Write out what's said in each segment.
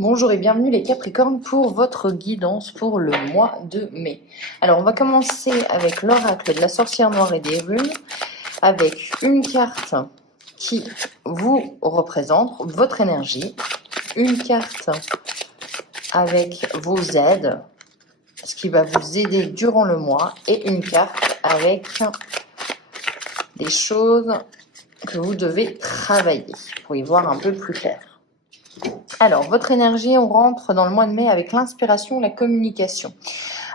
Bonjour et bienvenue les Capricornes pour votre guidance pour le mois de mai. Alors on va commencer avec l'oracle de la sorcière noire et des runes, avec une carte qui vous représente, votre énergie, une carte avec vos aides, ce qui va vous aider durant le mois, et une carte avec des choses que vous devez travailler pour y voir un peu plus clair. Alors, votre énergie, on rentre dans le mois de mai avec l'inspiration, la communication.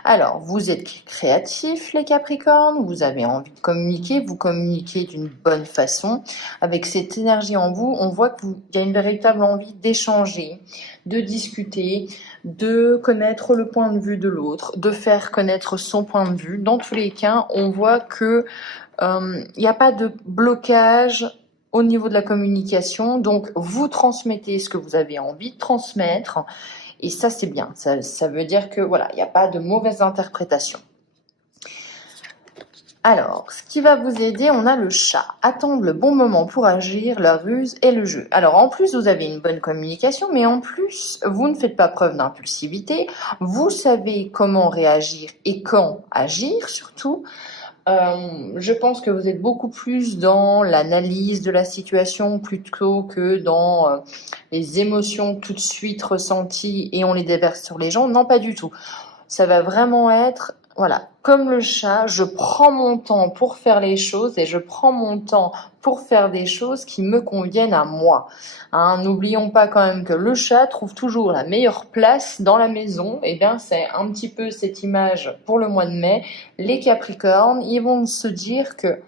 Alors, vous êtes créatifs, les Capricornes, vous avez envie de communiquer, vous communiquez d'une bonne façon. Avec cette énergie en vous, on voit qu'il y a une véritable envie d'échanger, de discuter, de connaître le point de vue de l'autre, de faire connaître son point de vue. Dans tous les cas, on voit que il n'y a pas de blocage au niveau de la communication, donc vous transmettez ce que vous avez envie de transmettre, et ça c'est bien, ça veut dire que voilà, il n'y a pas de mauvaise interprétation. Alors, ce qui va vous aider, on a le chat. Attendre le bon moment pour agir, la ruse et le jeu. Alors, en plus, vous avez une bonne communication, mais en plus, vous ne faites pas preuve d'impulsivité. Vous savez comment réagir et quand agir, surtout. Je pense que vous êtes beaucoup plus dans l'analyse de la situation plutôt que dans les émotions tout de suite ressenties et on les déverse sur les gens. Non, pas du tout. Ça va vraiment être, voilà, comme le chat, je prends mon temps pour faire les choses et je prends mon temps pour faire des choses qui me conviennent à moi. Hein, n'oublions pas quand même que le chat trouve toujours la meilleure place dans la maison. Et bien, c'est un petit peu cette image pour le mois de mai. Les Capricornes, ils vont se dire que,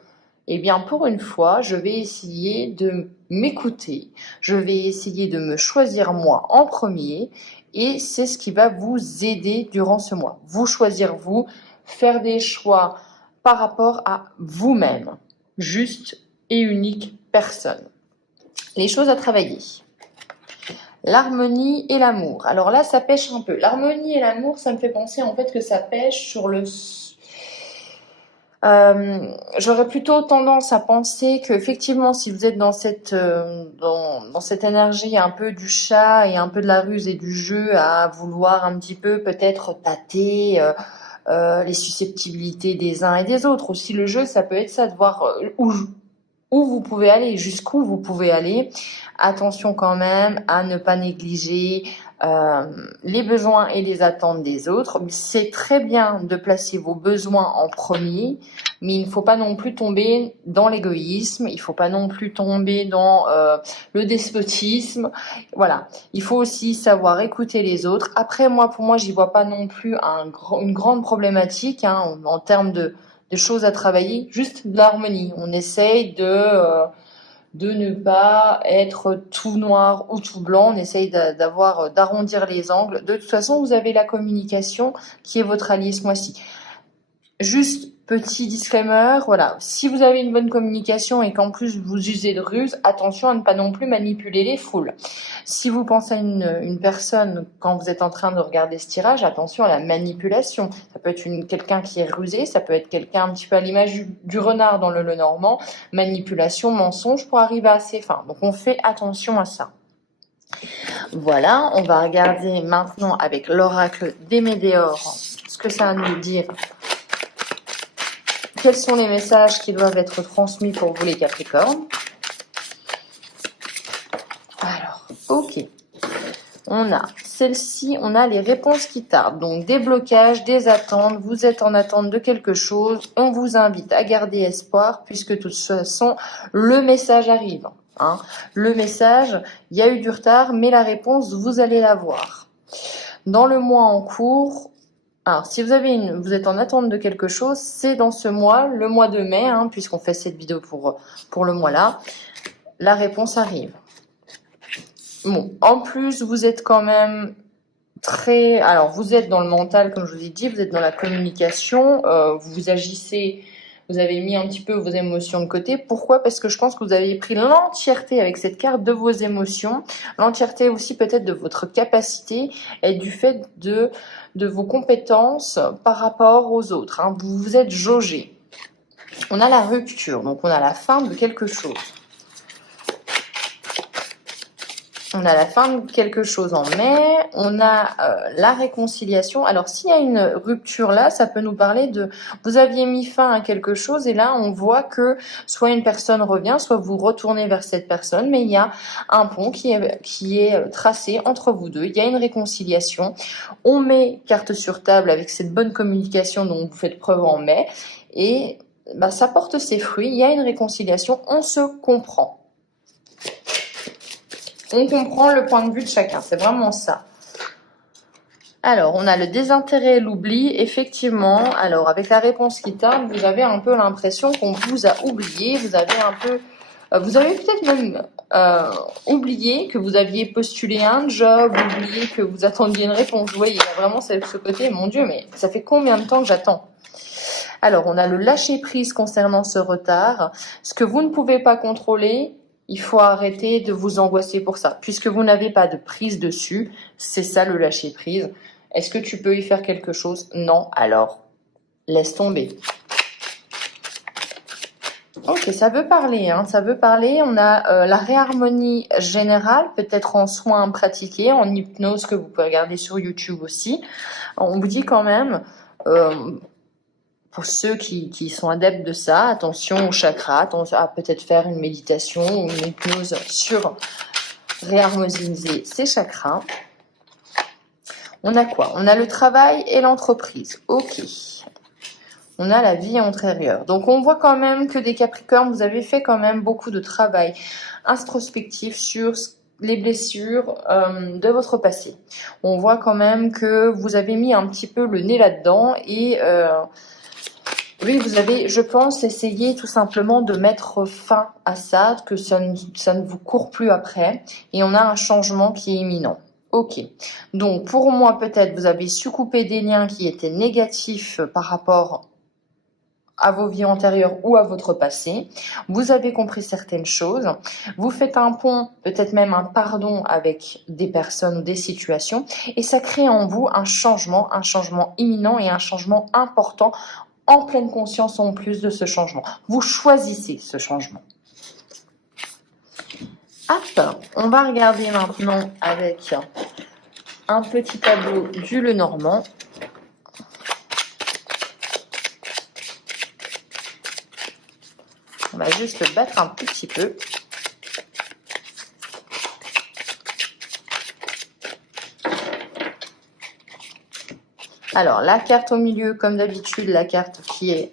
eh bien, pour une fois, je vais essayer de m'écouter. Je vais essayer de me choisir moi en premier. Et c'est ce qui va vous aider durant ce mois. Vous choisir vous, faire des choix par rapport à vous-même. Juste et unique personne. Les choses à travailler. L'harmonie et l'amour. Alors là, ça pêche un peu. L'harmonie et l'amour, ça me fait penser en fait que ça pêche sur le... J'aurais plutôt tendance à penser que effectivement, si vous êtes dans cette dans cette énergie un peu du chat et un peu de la ruse et du jeu, à vouloir un petit peu peut-être tâter les susceptibilités des uns et des autres. Aussi, le jeu, ça peut être ça, de voir où vous pouvez aller, jusqu'où vous pouvez aller. Attention quand même à ne pas négliger les besoins et les attentes des autres. C'est très bien de placer vos besoins en premier, mais il ne faut pas non plus tomber dans l'égoïsme, il ne faut pas non plus tomber dans le despotisme. Voilà, il faut aussi savoir écouter les autres. Après, pour moi, j'y vois pas non plus une grande problématique en termes de choses à travailler, juste de l'harmonie. On essaye de ne pas être tout noir ou tout blanc, on essaye d'arrondir les angles. De toute façon, vous avez la communication qui est votre allié ce mois-ci. Juste petit disclaimer, voilà, si vous avez une bonne communication et qu'en plus vous usez de ruse, attention à ne pas non plus manipuler les foules. Si vous pensez à une personne quand vous êtes en train de regarder ce tirage, attention à la manipulation. Ça peut être quelqu'un qui est rusé, ça peut être quelqu'un un petit peu à l'image du renard dans le Lenormand. Manipulation, mensonge pour arriver à ses fins. Donc on fait attention à ça. Voilà, on va regarder maintenant avec l'oracle des Médéors ce que ça a à nous dire. Quels sont les messages qui doivent être transmis pour vous les Capricornes? Alors, ok. On a celle-ci, on a les réponses qui tardent. Donc, des blocages, des attentes. Vous êtes en attente de quelque chose. On vous invite à garder espoir puisque de toute façon, le message arrive. Hein. Le message, il y a eu du retard, mais la réponse, vous allez l'avoir. Dans le mois en cours... Alors, si vous êtes en attente de quelque chose, c'est dans ce mois, le mois de mai, puisqu'on fait cette vidéo pour le mois-là, la réponse arrive. Bon, en plus, vous êtes quand même très... Alors, vous êtes dans le mental, comme je vous ai dit, vous êtes dans la communication, vous agissez... Vous avez mis un petit peu vos émotions de côté. Pourquoi? Parce que je pense que vous avez pris l'entièreté avec cette carte de vos émotions, l'entièreté aussi peut-être de votre capacité et du fait de vos compétences par rapport aux autres. Vous vous êtes jaugé. On a la rupture, donc on a la fin de quelque chose. On a la fin de quelque chose en mai, on a la réconciliation. Alors s'il y a une rupture là, ça peut nous parler de vous aviez mis fin à quelque chose et là on voit que soit une personne revient, soit vous retournez vers cette personne, mais il y a un pont qui est tracé entre vous deux. Il y a une réconciliation. On met carte sur table avec cette bonne communication dont vous faites preuve en mai et bah, ça porte ses fruits. Il y a une réconciliation, on se comprend. On comprend le point de vue de chacun, c'est vraiment ça. Alors, on a le désintérêt et l'oubli, effectivement. Alors, avec la réponse qui tarde, vous avez un peu l'impression qu'on vous a oublié. Vous avez peut-être même oublié que vous aviez postulé un job, oublié que vous attendiez une réponse. Vous voyez, il y a vraiment ce côté, mon Dieu, mais ça fait combien de temps que j'attends? Alors, on a le lâcher-prise concernant ce retard. Ce que vous ne pouvez pas contrôler, il faut arrêter de vous angoisser pour ça. Puisque vous n'avez pas de prise dessus, c'est ça le lâcher-prise. Est-ce que tu peux y faire quelque chose? Non, alors laisse tomber. Ok, ça veut parler, hein, ça veut parler. On a la réharmonie générale, peut-être en soins pratiqués, en hypnose que vous pouvez regarder sur YouTube aussi. On vous dit quand même... pour ceux qui sont adeptes de ça, attention aux chakras, attention à peut-être faire une méditation ou une hypnose sur réharmoniser ces chakras. On a quoi? On a le travail et l'entreprise. Ok. On a la vie antérieure. Donc on voit quand même que des Capricornes, vous avez fait quand même beaucoup de travail introspectif sur les blessures de votre passé. On voit quand même que vous avez mis un petit peu le nez là-dedans et... oui, vous avez, je pense, essayé tout simplement de mettre fin à ça, que ça ne vous court plus après. Et on a un changement qui est imminent. Ok. Donc, pour moi, peut-être, vous avez su couper des liens qui étaient négatifs par rapport à vos vies antérieures ou à votre passé. Vous avez compris certaines choses. Vous faites un pont, peut-être même un pardon avec des personnes ou des situations. Et ça crée en vous un changement imminent et un changement important en pleine conscience en plus de ce changement. Vous choisissez ce changement. Hop, on va regarder maintenant avec un petit tableau du Lenormand. On va juste le battre un petit peu. Alors, la carte au milieu, comme d'habitude, la carte qui est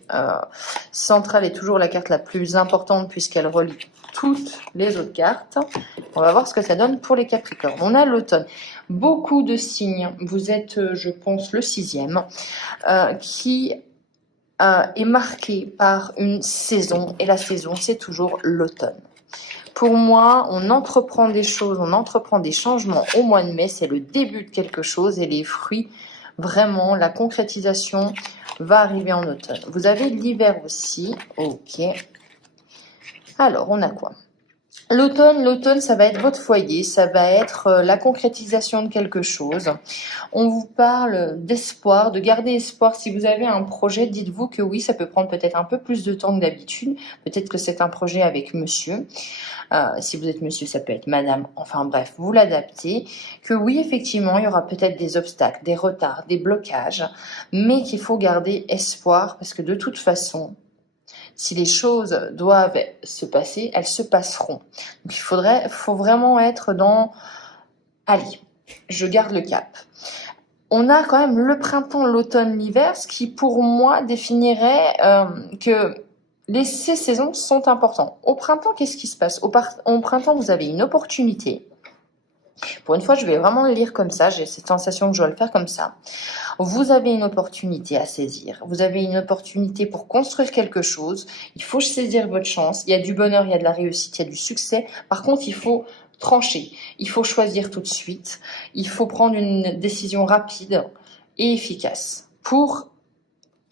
centrale est toujours la carte la plus importante puisqu'elle relie toutes les autres cartes. On va voir ce que ça donne pour les Capricornes. On a l'automne. Beaucoup de signes. Vous êtes, je pense, le 6e, qui est marqué par une saison. Et la saison, c'est toujours l'automne. Pour moi, on entreprend des choses, on entreprend des changements au mois de mai. C'est le début de quelque chose et les fruits... Vraiment, la concrétisation va arriver en automne. Vous avez l'hiver aussi. Ok. Alors, on a quoi? L'automne, ça va être votre foyer, ça va être la concrétisation de quelque chose. On vous parle d'espoir, de garder espoir. Si vous avez un projet, dites-vous que oui, ça peut prendre peut-être un peu plus de temps que d'habitude. Peut-être que c'est un projet avec monsieur. Si vous êtes monsieur, ça peut être madame. Enfin bref, vous l'adaptez. Que oui, effectivement, il y aura peut-être des obstacles, des retards, des blocages, mais qu'il faut garder espoir parce que de toute façon, si les choses doivent se passer, elles se passeront. Donc faut vraiment être dans allez, je garde le cap. On a quand même le printemps, l'automne, l'hiver, ce qui pour moi définirait que ces saisons sont importantes. Au printemps, qu'est-ce qui se passe? Au printemps, vous avez une opportunité. Pour une fois, je vais vraiment le lire comme ça. J'ai cette sensation que je dois le faire comme ça. Vous avez une opportunité à saisir. Vous avez une opportunité pour construire quelque chose. Il faut saisir votre chance. Il y a du bonheur, il y a de la réussite, il y a du succès. Par contre, il faut trancher. Il faut choisir tout de suite. Il faut prendre une décision rapide et efficace pour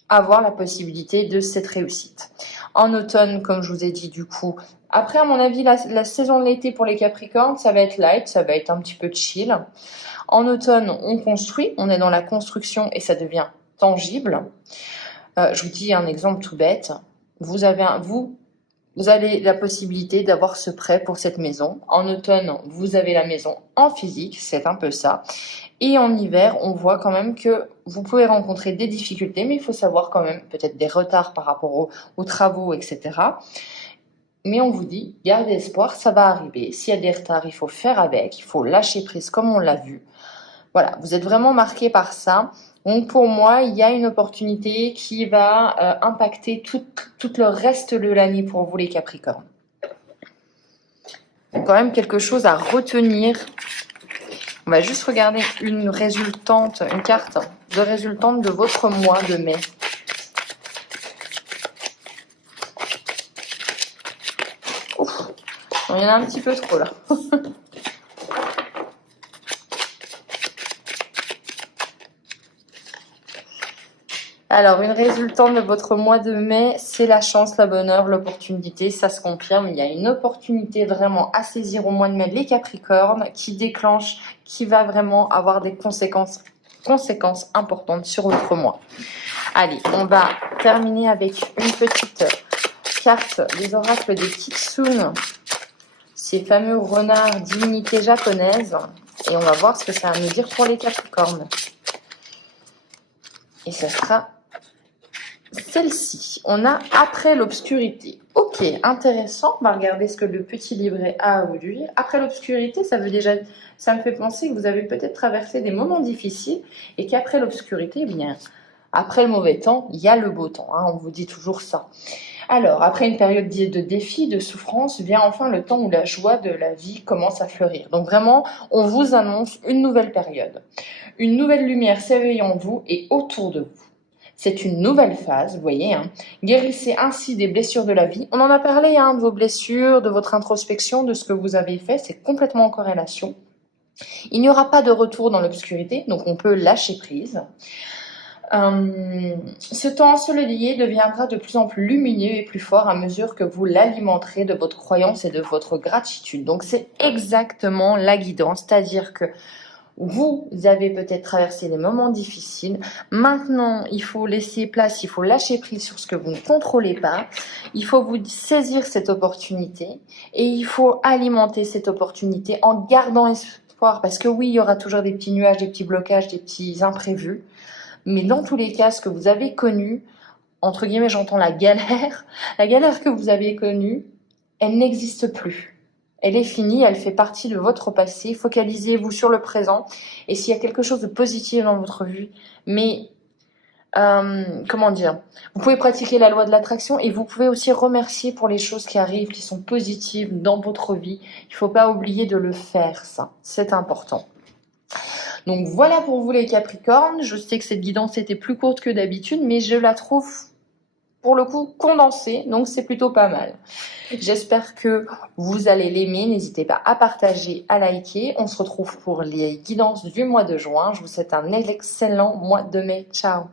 avoir la possibilité de cette réussite. En automne, comme je vous ai dit, du coup, après, à mon avis, la saison de l'été pour les Capricornes, ça va être light, ça va être un petit peu chill. En automne, on construit, on est dans la construction et ça devient tangible. Je vous dis un exemple tout bête. Vous vous avez la possibilité d'avoir ce prêt pour cette maison. En automne, vous avez la maison en physique, c'est un peu ça. Et en hiver, on voit quand même que vous pouvez rencontrer des difficultés, mais il faut savoir quand même peut-être des retards par rapport aux travaux, etc. Mais on vous dit, gardez espoir, ça va arriver. S'il y a des retards, il faut faire avec, il faut lâcher prise comme on l'a vu. Voilà, vous êtes vraiment marqué par ça. Donc pour moi, il y a une opportunité qui va impacter tout le reste de l'année pour vous les Capricornes. Donc quand même quelque chose à retenir. On va juste regarder une carte de résultante de votre mois de mai. Ouf, il y en a un petit peu trop là. Alors, une résultante de votre mois de mai, c'est la chance, le bonheur, l'opportunité. Ça se confirme. Il y a une opportunité vraiment à saisir au mois de mai, les Capricornes, qui déclenche, qui va vraiment avoir des conséquences importantes sur votre mois. Allez, on va terminer avec une petite carte des oracles des Kitsune, ces fameux renards divinité japonaise. Et on va voir ce que ça va nous dire pour les Capricornes. Et ça sera celle-ci. On a après l'obscurité. Ok, intéressant. On va regarder ce que le petit livret a à vous dire. Après l'obscurité, ça me fait penser que vous avez peut-être traversé des moments difficiles et qu'après l'obscurité, eh bien, après le mauvais temps, il y a le beau temps. Hein, on vous dit toujours ça. Alors, après une période de défi, de souffrance, vient enfin le temps où la joie de la vie commence à fleurir. Donc vraiment, on vous annonce une nouvelle période. Une nouvelle lumière s'éveille en vous et autour de vous. C'est une nouvelle phase, vous voyez. Hein. Guérissez ainsi des blessures de la vie. On en a parlé, de vos blessures, de votre introspection, de ce que vous avez fait. C'est complètement en corrélation. Il n'y aura pas de retour dans l'obscurité, donc on peut lâcher prise. Ce temps ensoleillé deviendra de plus en plus lumineux et plus fort à mesure que vous l'alimenterez de votre croyance et de votre gratitude. Donc c'est exactement la guidance, c'est-à-dire que vous avez peut-être traversé des moments difficiles. Maintenant, il faut laisser place, il faut lâcher prise sur ce que vous ne contrôlez pas. Il faut vous saisir cette opportunité et il faut alimenter cette opportunité en gardant espoir. Parce que oui, il y aura toujours des petits nuages, des petits blocages, des petits imprévus. Mais dans tous les cas, ce que vous avez connu, entre guillemets, j'entends la galère que vous avez connue, elle n'existe plus. Elle est finie, elle fait partie de votre passé. Focalisez-vous sur le présent. Et s'il y a quelque chose de positif dans votre vie, mais comment dire, vous pouvez pratiquer la loi de l'attraction et vous pouvez aussi remercier pour les choses qui arrivent, qui sont positives dans votre vie. Il ne faut pas oublier de le faire, ça. C'est important. Donc voilà pour vous les Capricornes. Je sais que cette guidance était plus courte que d'habitude, mais je la trouve pour le coup condensée, donc c'est plutôt pas mal. J'espère que vous allez l'aimer. N'hésitez pas à partager, à liker. On se retrouve pour les guidances du mois de juin. Je vous souhaite un excellent mois de mai. Ciao!